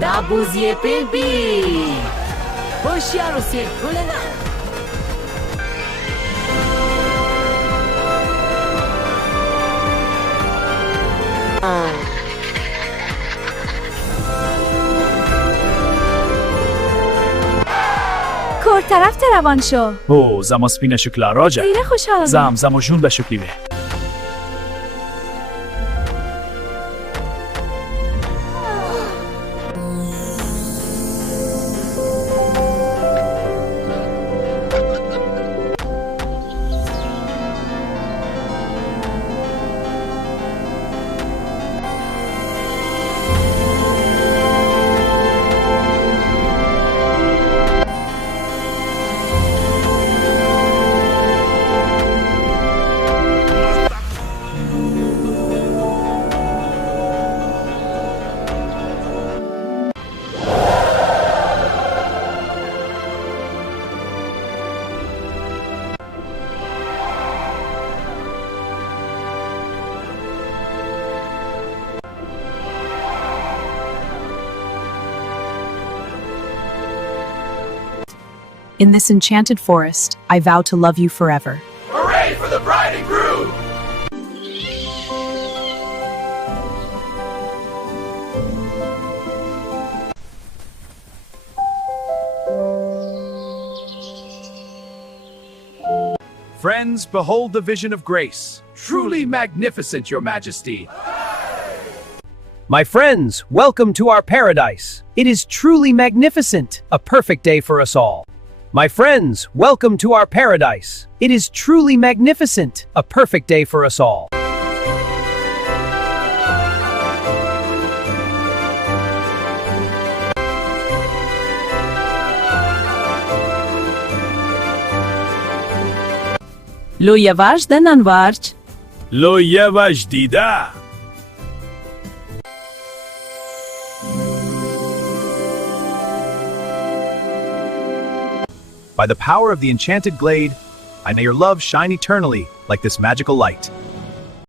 Da buzie baby. هوشیار اوسئ ټولنه. کور طرف روان شو. او زما سپینه شکلا راجه. خیلی خوشحالم. زما جون به شکلی وی. In this enchanted forest, I vow to love you forever. Hooray for the bride and groom! Friends, behold the vision of grace. Truly magnificent, Your Majesty. My friends, welcome to our paradise. It is truly magnificent, a perfect day for us all. My friends, welcome to our paradise. It is truly magnificent, a perfect day for us all. لوی وجد ننورج. لوی وجدیده. By the power of the enchanted glade, I may your love shine eternally like this magical light.